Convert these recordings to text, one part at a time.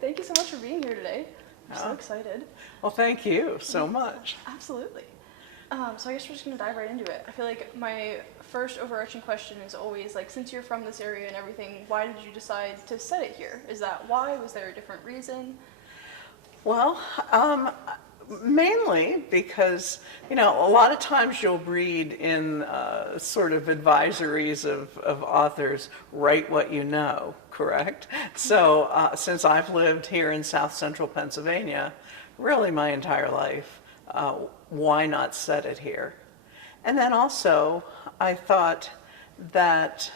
Thank you so much for being here today. I'm so Oh. excited. Well, thank you so much. Absolutely. So I guess we're just going to dive right into it. I feel like my first overarching question is always like, since you're from this area and everything, why did you decide to set it here? Is that why? Was there a different reason? Well, mainly because, a lot of times you'll read in sort of advisories of authors, write what you know, correct? So since I've lived here in South Central Pennsylvania, really my entire life, why not set it here? And then also, I thought that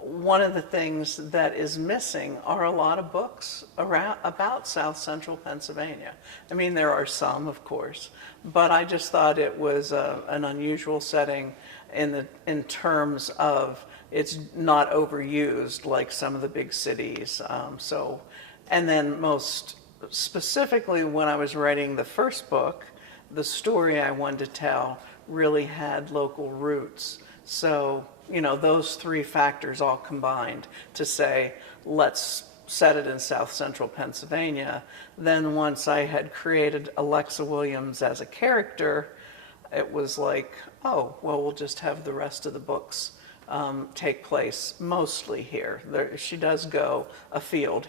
one of the things that is missing are a lot of books about South Central Pennsylvania. I mean, there are some, of course, but I just thought it was an unusual setting in terms of it's not overused like some of the big cities. And then most specifically, when I was writing the first book, the story I wanted to tell really had local roots. So, those three factors all combined to say, let's set it in South Central Pennsylvania. Then once I had created Alexa Williams as a character, it was like, oh, well, we'll just have the rest of the books take place mostly here. She does go afield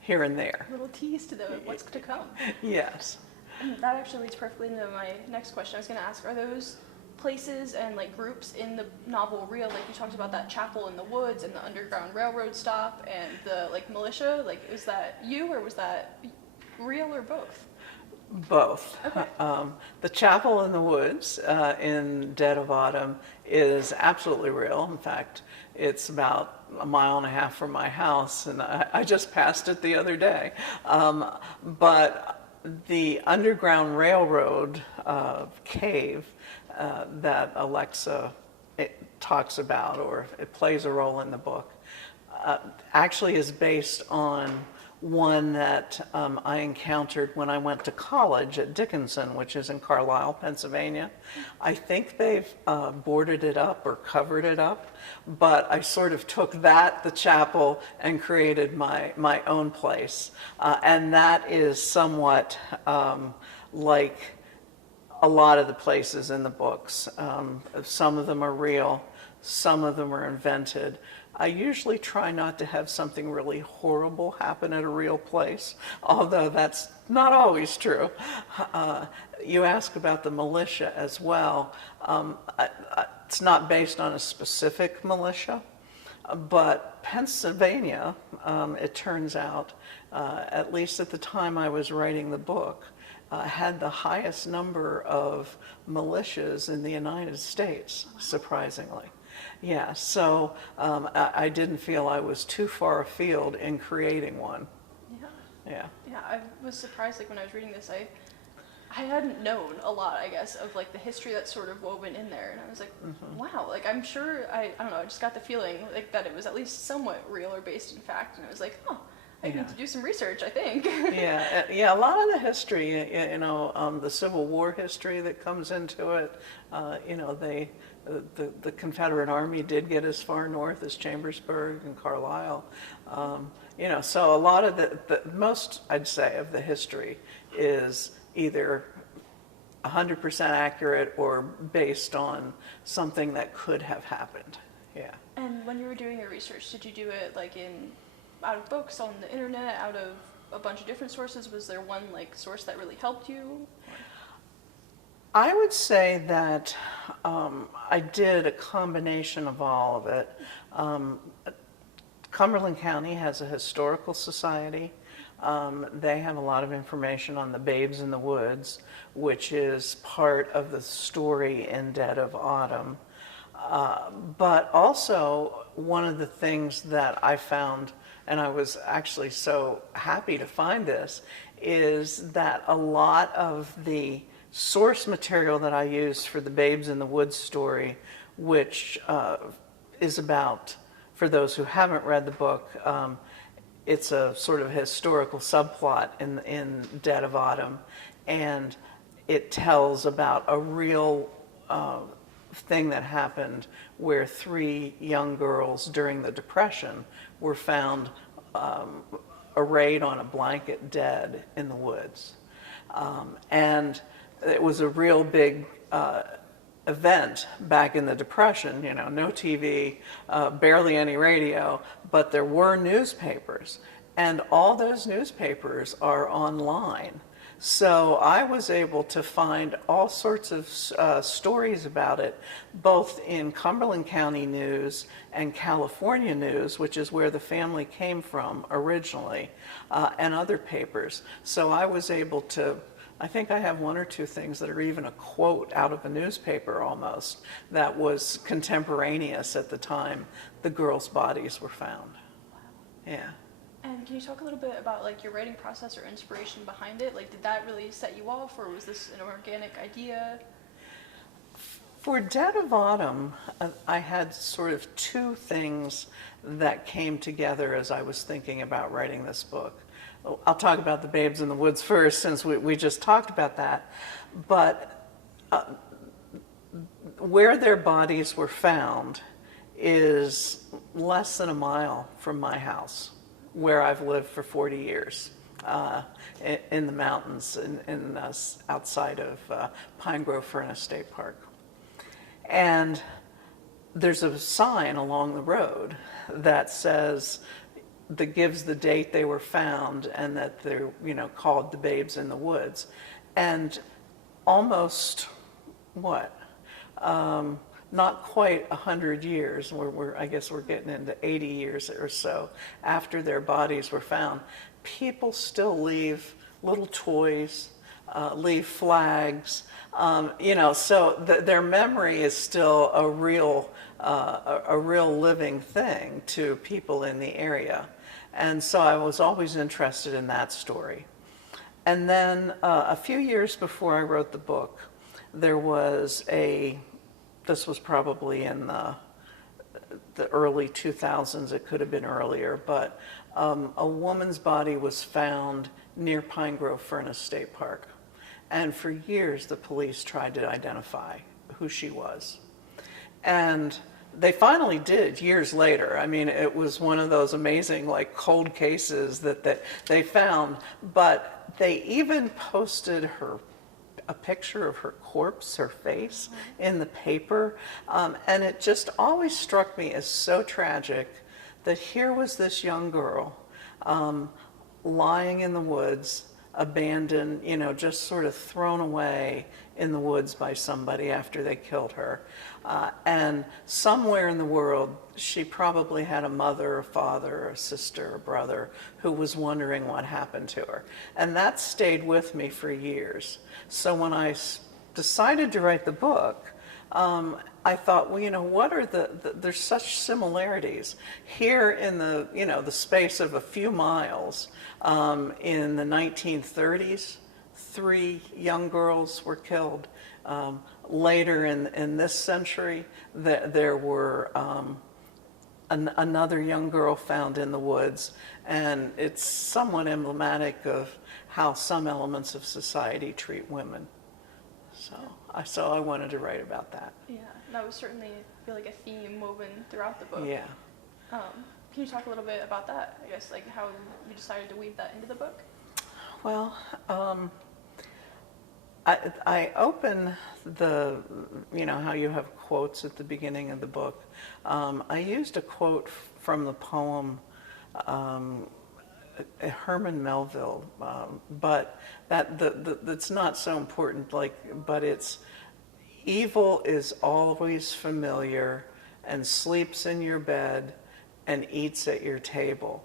here and there. A little tease to what's to come. Yes. And that actually leads perfectly into my next question. I was going to ask, are those places and like groups in the novel real? Like you talked about that chapel in the woods and the Underground Railroad stop and the like militia. Like, was that you or was that real or both? Both. Okay. The chapel in the woods in Dead of Autumn is absolutely real. In fact, it's about a mile and a half from my house, and I just passed it the other day. But the Underground Railroad cave that Alexa talks about, or it plays a role in the book, actually is based on one that I encountered when I went to college at Dickinson, which is in Carlisle, Pennsylvania. I think they've boarded it up or covered it up, but I sort of took the chapel, and created my own place. And that is somewhat like a lot of the places in the books. Some of them are real, some of them are invented. I usually try not to have something really horrible happen at a real place, although that's not always true. You ask about the militia as well. It's not based on a specific militia, but Pennsylvania, it turns out, at least at the time I was writing the book, had the highest number of militias in the United States, surprisingly. Yeah, so I didn't feel I was too far afield in creating one. Yeah. Yeah, I was surprised, like when I was reading this, I hadn't known a lot, I guess, of like the history that's sort of woven in there, and I was like, wow, like I'm sure, I don't know, I just got the feeling like that it was at least somewhat real or based in fact, and I was like, oh, I need to do some research, I think. Yeah, a lot of the history, the Civil War history that comes into it, the Confederate Army did get as far north as Chambersburg and Carlisle. So a lot of the most, I'd say, of the history is either 100% accurate or based on something that could have happened. Yeah. And when you were doing your research, did you do it like out of books, on the internet, out of a bunch of different sources? Was there one like source that really helped you? I would say that I did a combination of all of it. Cumberland County has a historical society. They have a lot of information on the Babes in the Woods, which is part of the story in Dead of Autumn. But also, one of the things that I found, and I was actually so happy to find this, is that a lot of the source material that I used for the Babes in the Woods story, which is about, for those who haven't read the book, it's a sort of historical subplot in Dead of Autumn, and it tells about a real thing that happened where 3 young girls during the Depression were found arrayed on a blanket dead in the woods. And it was a real big event back in the Depression, you know, no TV, barely any radio, but there were newspapers. And all those newspapers are online. So I was able to find all sorts of stories about it, both in Cumberland County News and California News, which is where the family came from originally, and other papers. So I was able to, I think I have one or two things that are even a quote out of a newspaper almost, that was contemporaneous at the time the girls' bodies were found. Yeah. And can you talk a little bit about like your writing process or inspiration behind it? Like, did that really set you off, or was this an organic idea? For Dead of Autumn, I had sort of two things that came together as I was thinking about writing this book. I'll talk about the Babes in the Woods first, since we just talked about that. But where their bodies were found is less than a mile from my house, where I've lived for 40 years, in the mountains outside of Pine Grove Furnace State Park. And there's a sign along the road that says, that gives the date they were found, and that they're, you know, called the Babes in the Woods. And almost, not quite 100 years, I guess we're getting into 80 years or so after their bodies were found, people still leave little toys, leave flags, you know, so their memory is still a real living thing to people in the area. And so I was always interested in that story. And then a few years before I wrote the book, there was this was probably in the early 2000s, it could have been earlier, but a woman's body was found near Pine Grove Furnace State Park. And for years, the police tried to identify who she was. And they finally did years later. I mean, it was one of those amazing, like, cold cases that they found, but they even posted a picture of her corpse, her face, in the paper. And it just always struck me as so tragic that here was this young girl lying in the woods, abandoned, you know, just sort of thrown away in the woods by somebody after they killed her. And somewhere in the world, she probably had a mother, a father, a sister, a brother who was wondering what happened to her. And that stayed with me for years. So when I decided to write the book, I thought, well, you know, what are there's such similarities here in the, you know, the space of a few miles. In the 1930s, 3 young girls were killed. Later in this century, there were another young girl found in the woods, and it's somewhat emblematic of how some elements of society treat women. So I wanted to write about that. Yeah, that was certainly, I feel like, a theme woven throughout the book. Yeah. Can you talk a little bit about that? I guess, like, how you decided to weave that into the book? Well, I open the, you know, how you have quotes at the beginning of the book. I used a quote from the poem Herman Melville, but that's not so important. But it's, evil is always familiar and sleeps in your bed and eats at your table.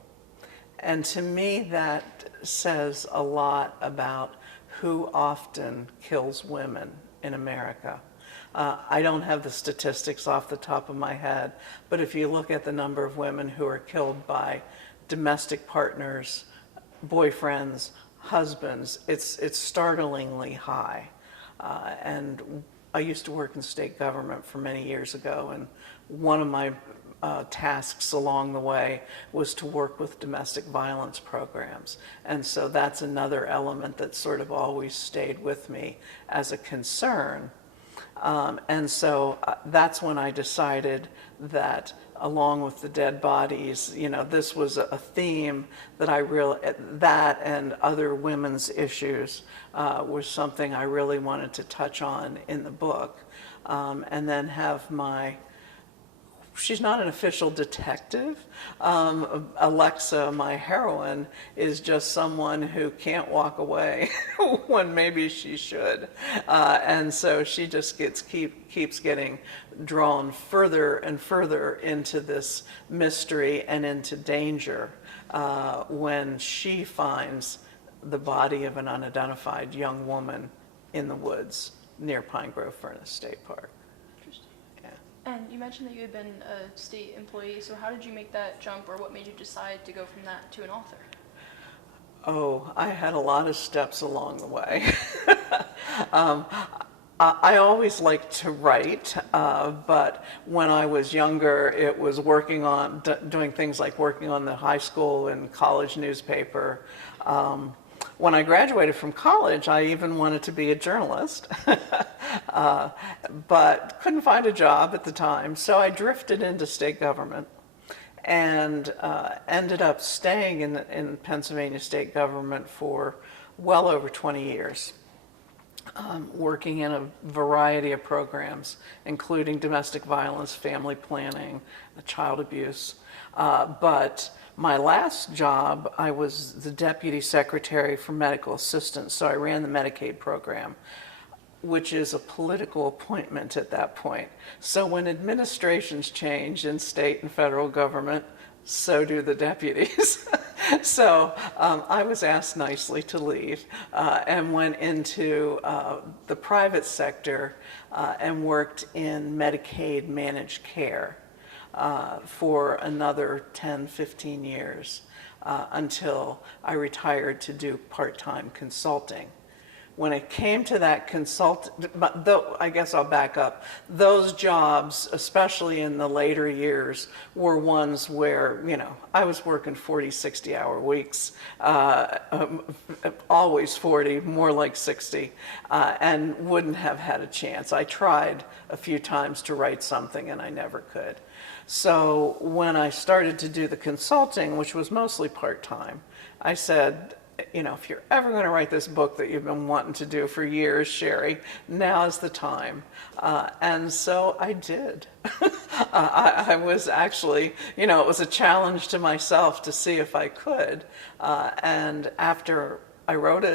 And to me, that says a lot about who often kills women in America. I don't have the statistics off the top of my head, but if you look at the number of women who are killed by domestic partners, boyfriends, husbands, it's startlingly high. And I used to work in state government for many years ago, and one of my tasks along the way was to work with domestic violence programs. And so that's another element that sort of always stayed with me as a concern. And so that's when I decided that along with the dead bodies. You know, this was a theme that that and other women's issues was something I really wanted to touch on in the book. And then have she's not an official detective. Alexa, my heroine, is just someone who can't walk away when maybe she should. And so she just keeps getting drawn further and further into this mystery and into danger when she finds the body of an unidentified young woman in the woods near Pine Grove Furnace State Park. Interesting. Yeah. And you mentioned that you had been a state employee, so how did you make that jump, or what made you decide to go from that to an author? Oh, I had a lot of steps along the way. I always liked to write, but when I was younger, it was working on, doing things like working on the high school and college newspaper. When I graduated from college, I even wanted to be a journalist, but couldn't find a job at the time, so I drifted into state government and ended up staying in Pennsylvania state government for well over 20 years, working in a variety of programs, including domestic violence, family planning, child abuse. But my last job, I was the deputy secretary for medical assistance, so I ran the Medicaid program, which is a political appointment at that point. So when administrations change in state and federal government, so do the deputies. So I was asked nicely to leave and went into the private sector and worked in Medicaid managed care for another 10, 15 years until I retired to do part-time consulting. When it came to that I guess I'll back up. Those jobs, especially in the later years, were ones where, you know, I was working 40, 60-hour weeks, always 40, more like 60, and wouldn't have had a chance. I tried a few times to write something and I never could. So when I started to do the consulting, which was mostly part-time, I said, you know, if you're ever going to write this book that you've been wanting to do for years, Sherry, now's the time. And so I did. I was actually, you know, it was a challenge to myself to see if I could. And after I wrote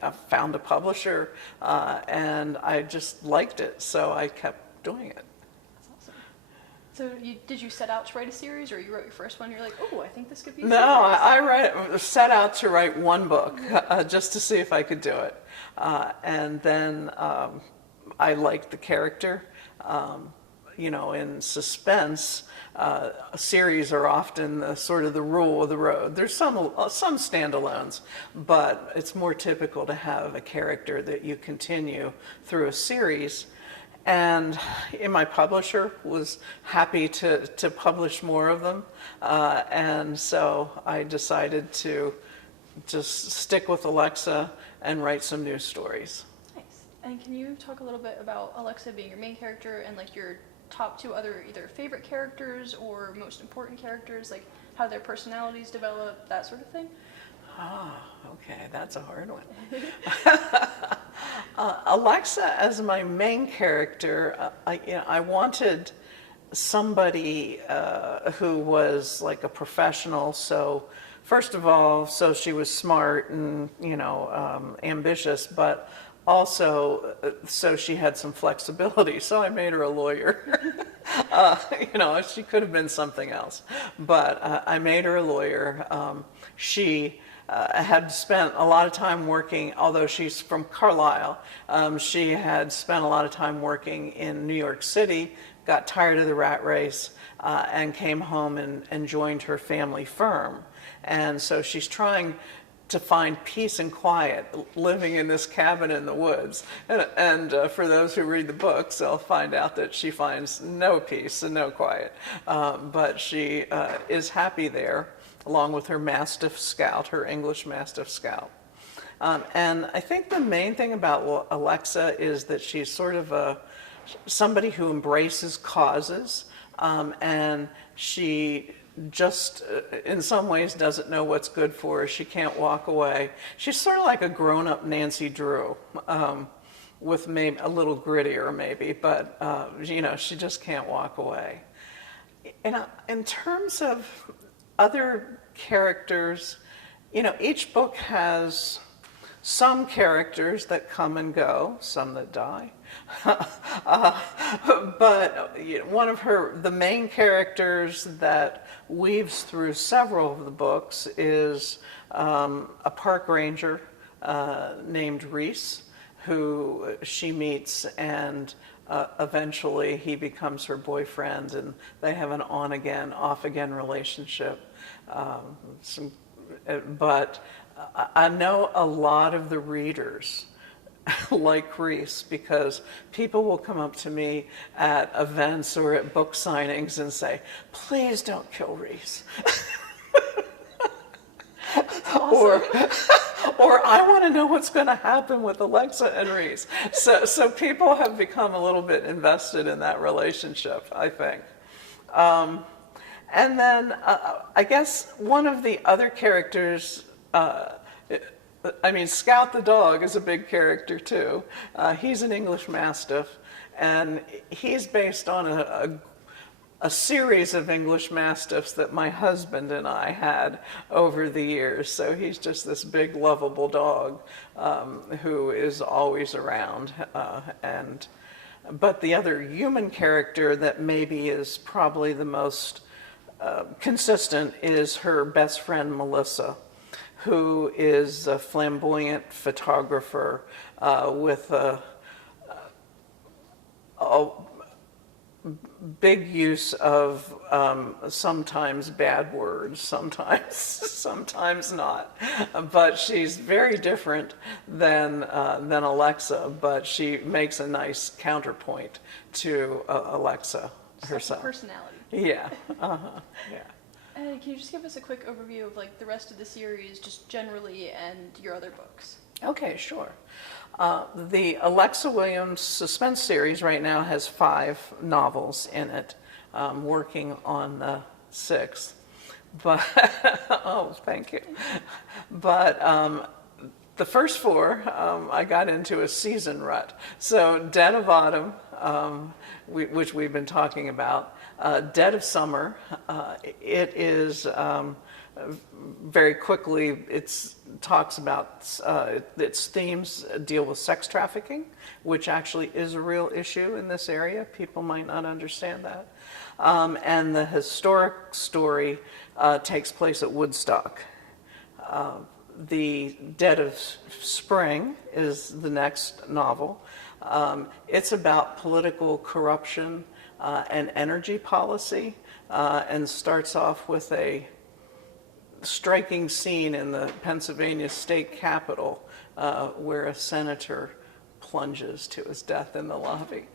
I found a publisher, and I just liked it, so I kept doing it. So did you set out to write a series, or you wrote your first one, you're like, oh, I think this could be a No, I set out to write one book just to see if I could do it. And then I liked the character. You know, in suspense, series are often the sort of the rule of the road. There's some standalones, but it's more typical to have a character that you continue through a series. And my publisher was happy to publish more of them. And so I decided to just stick with Alexa and write some new stories. Nice. And can you talk a little bit about Alexa being your main character and like your top two other either favorite characters or most important characters, like how their personalities develop, that sort of thing? Okay, that's a hard one. Alexa as my main character, I wanted somebody who was like a professional. So first of all, so she was smart and, you know, ambitious, but also so she had some flexibility. So I made her a lawyer. You know, she could have been something else, but I made her a lawyer. She had spent a lot of time working, although she's from Carlisle, she had spent a lot of time working in New York City, got tired of the rat race, and came home and joined her family firm. And so she's trying to find peace and quiet living in this cabin in the woods. And for those who read the books, they'll find out that she finds no peace and no quiet. But she is happy there, along with her Mastiff Scout, her English Mastiff Scout. And I think the main thing about Alexa is that she's sort of somebody who embraces causes. and she just in some ways doesn't know what's good for her. She can't walk away. She's sort of like a grown-up Nancy Drew, with maybe a little grittier maybe, but you know, she just can't walk away. In terms of other characters, you know, each book has some characters that come and go, some that die. But you know, one of the main characters that weaves through several of the books is a park ranger named Reese, who she meets, and eventually he becomes her boyfriend, and they have an on-again, off-again relationship. But I know a lot of the readers like Reese, because people will come up to me at events or at book signings and say, please don't kill Reese. Awesome. Or I want to know what's going to happen with Alexa and Reese. So people have become a little bit invested in that relationship, I think. And then I guess one of the other characters, I mean, Scout the dog is a big character too. He's an English Mastiff, and he's based on a series of English Mastiffs that my husband and I had over the years. So he's just this big, lovable dog who is always around. But the other human character that maybe is probably the most consistent is her best friend, Melissa, who is a flamboyant photographer with a big use of sometimes bad words, sometimes not. But she's very different than Alexa, but she makes a nice counterpoint to Alexa herself. Personality. Yeah. Yeah. Can you just give us a quick overview of like the rest of the series, just generally, and your other books? Okay, sure. The Alexa Williams suspense series right now has 5 novels in it. I'm working on the 6th. But, oh, thank you. But the first 4, I got into a season rut. So Dead of Autumn, which we've been talking about, Dead of Summer, it is very quickly, it talks about, its themes deal with sex trafficking, which actually is a real issue in this area. People might not understand that. And the historic story takes place at Woodstock. The Dead of Spring is the next novel. It's about political corruption and energy policy, and starts off with a striking scene in the Pennsylvania state capitol where a senator plunges to his death in the lobby.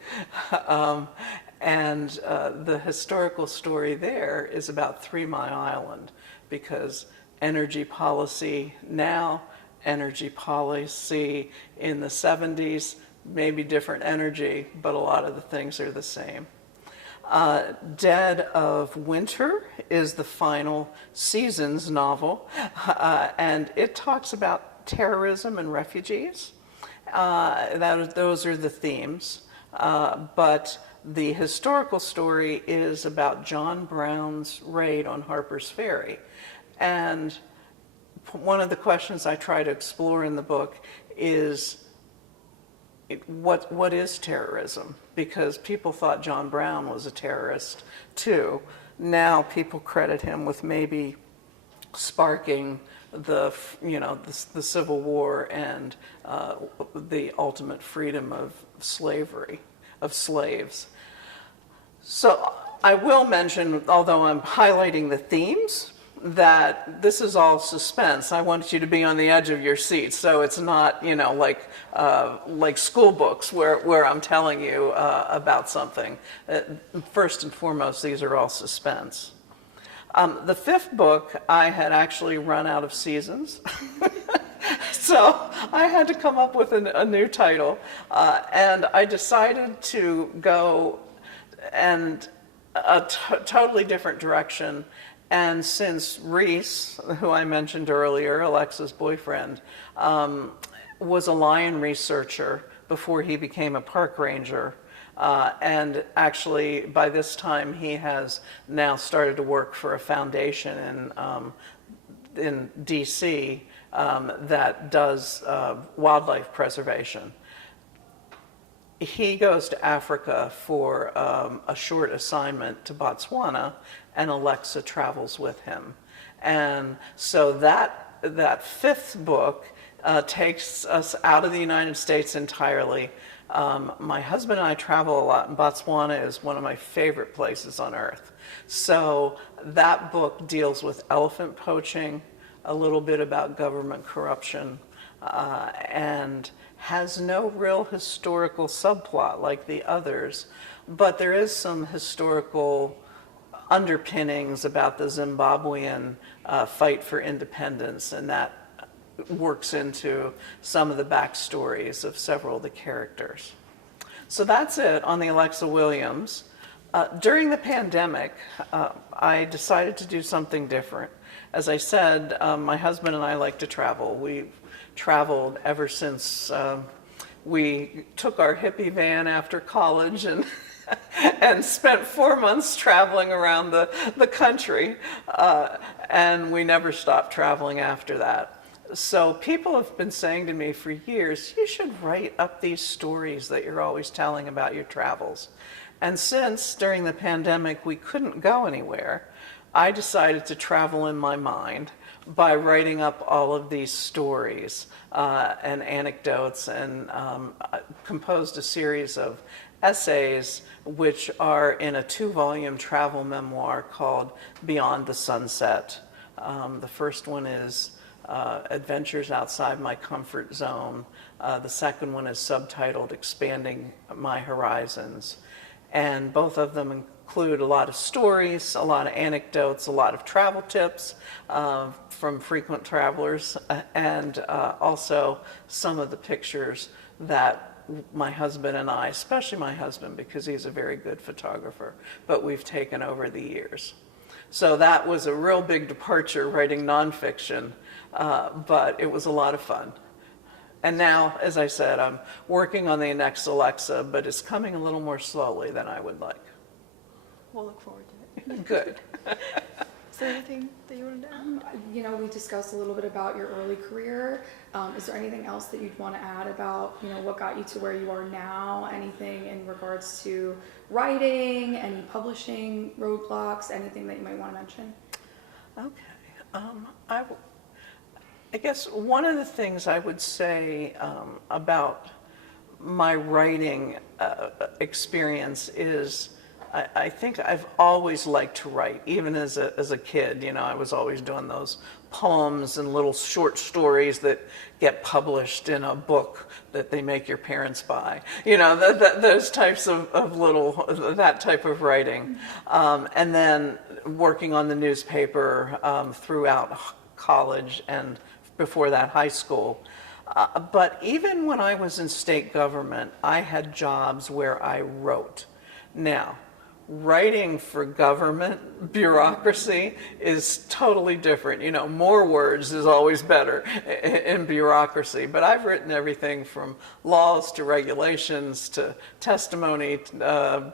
And the historical story there is about 3 Mile Island, because energy policy now, energy policy in the 70s, maybe different energy, but a lot of the things are the same. Dead of Winter is the final season's novel, and it talks about terrorism and refugees. Those are the themes. But the historical story is about John Brown's raid on Harper's Ferry. And one of the questions I try to explore in the book is, what is terrorism? Because people thought John Brown was a terrorist too. Now people credit him with maybe sparking the Civil War and the ultimate freedom of slavery, of slaves. So I will mention, although I'm highlighting the themes, that this is all suspense. I want you to be on the edge of your seat, so it's not, like school books where I'm telling you about something. First and foremost, these are all suspense. The 5th book, I had actually run out of seasons, so I had to come up with a new title, and I decided to go and totally different direction. And since Reese, who I mentioned earlier, Alexa's boyfriend, was a lion researcher before he became a park ranger, and actually by this time he has now started to work for a foundation in DC that does wildlife preservation. He goes to Africa for a short assignment to Botswana, and Alexa travels with him. And so that fifth book takes us out of the United States entirely. My husband and I travel a lot, and Botswana is one of my favorite places on earth. So that book deals with elephant poaching, a little bit about government corruption, and has no real historical subplot like the others, but there is some historical underpinnings about the Zimbabwean fight for independence, and that works into some of the backstories of several of the characters. So that's it on the Alexa Williams. During the pandemic, I decided to do something different. As I said, my husband and I like to travel. We've traveled ever since we took our hippie van after college and and spent 4 months traveling around the country, and we never stopped traveling after that. So people have been saying to me for years, you should write up these stories that you're always telling about your travels. And since during the pandemic we couldn't go anywhere, I decided to travel in my mind by writing up all of these stories and anecdotes, and composed a series of essays which are in a 2-volume travel memoir called Beyond the Sunset. The first one is Adventures Outside My Comfort Zone. The second one is subtitled Expanding My Horizons. And both of them include a lot of stories, a lot of anecdotes, a lot of travel tips from frequent travelers, and also some of the pictures that my husband and I, especially my husband because he's a very good photographer, but we've taken over the years. So that was a real big departure writing nonfiction, but it was a lot of fun. And now, as I said, I'm working on the next Alexa, but it's coming a little more slowly than I would like. We'll look forward to it. Good. Is there anything that you wanted to add? You know, we discussed a little bit about your early career. Is there anything else that you'd want to add about, you know, what got you to where you are now? Anything in regards to writing, any publishing roadblocks, anything that you might want to mention? Okay. I guess one of the things I would say about my writing experience is I think I've always liked to write, even as a kid. You know, I was always doing those poems and little short stories that get published in a book that they make your parents buy. You know, those types of little, that type of writing. And then working on the newspaper throughout college and before that high school. But even when I was in state government, I had jobs where I wrote. Now, writing for government bureaucracy is totally different. You know, more words is always better in bureaucracy. But I've written everything from laws to regulations to testimony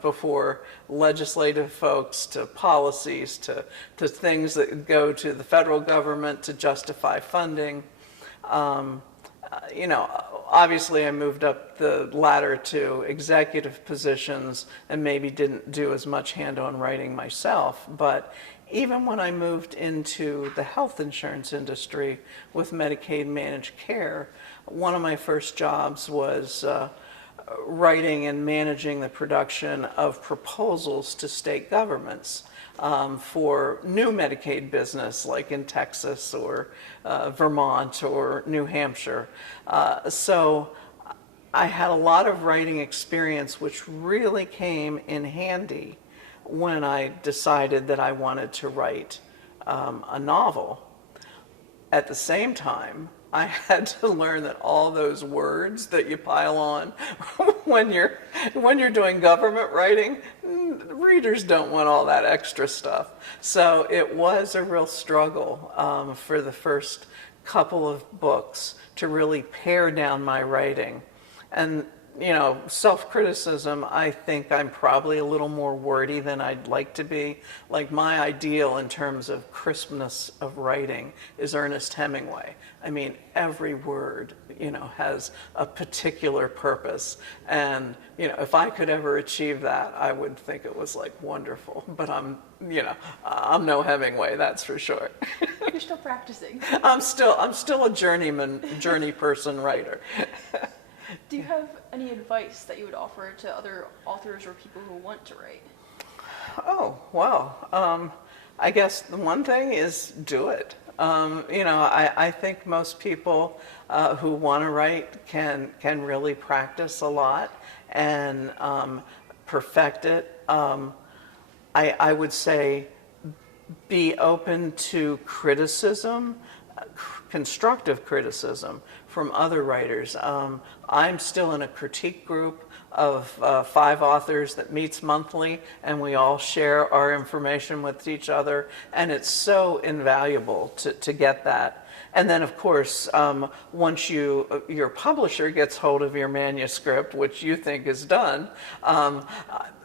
before legislative folks to policies to things that go to the federal government to justify funding. You know, obviously I moved up the ladder to executive positions and maybe didn't do as much hand-on writing myself, but even when I moved into the health insurance industry with Medicaid managed care, one of my first jobs was writing and managing the production of proposals to state governments for new Medicaid business, like in Texas or Vermont or New Hampshire. So I had a lot of writing experience, which really came in handy when I decided that I wanted to write a novel. At the same time, I had to learn that all those words that you pile on when you're doing government writing, readers don't want all that extra stuff. So it was a real struggle for the first couple of books to really pare down my writing. And, you know, self-criticism, I think I'm probably a little more wordy than I'd like to be. Like, my ideal in terms of crispness of writing is Ernest Hemingway. I mean, every word, you know, has a particular purpose. And, you know, if I could ever achieve that, I would think it was like wonderful. But you know, I'm no Hemingway, that's for sure. You're still practicing. I'm still a journey person writer. Do you have any advice that you would offer to other authors or people who want to write? Oh, well, I guess the one thing is do it. You know, I think most people who want to write can really practice a lot and perfect it. I would say be open to criticism, constructive criticism from other writers. I'm still in a critique group of 5 authors that meets monthly, and we all share our information with each other, and it's so invaluable to get that. And then, of course, once your publisher gets hold of your manuscript, which you think is done,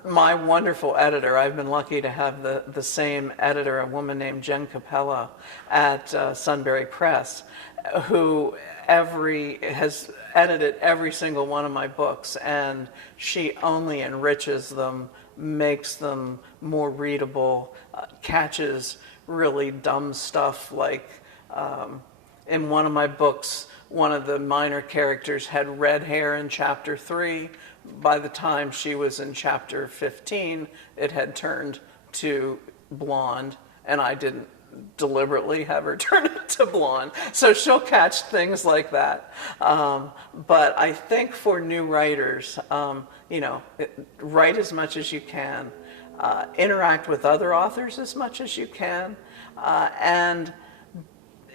my wonderful editor, I've been lucky to have the same editor, a woman named Jen Capella at Sunbury Press, who has edited every single one of my books, and she only enriches them, makes them more readable, catches really dumb stuff like in one of my books, one of the minor characters had red hair in chapter 3. By the time she was in chapter 15, it had turned to blonde, and I didn't deliberately have her turn it to blonde. So she'll catch things like that. But I think for new writers, you know, write as much as you can, interact with other authors as much as you can, and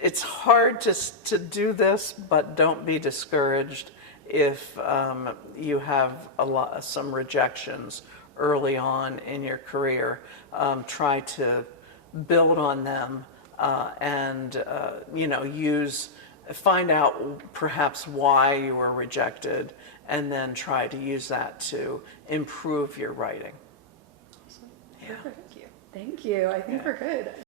it's hard to do this, but don't be discouraged if you have some rejections early on in your career. Try to build on them and you know, find out perhaps why you were rejected, and then try to use that to improve your writing. Awesome. Yeah. Thank you. Thank you. I think we're good.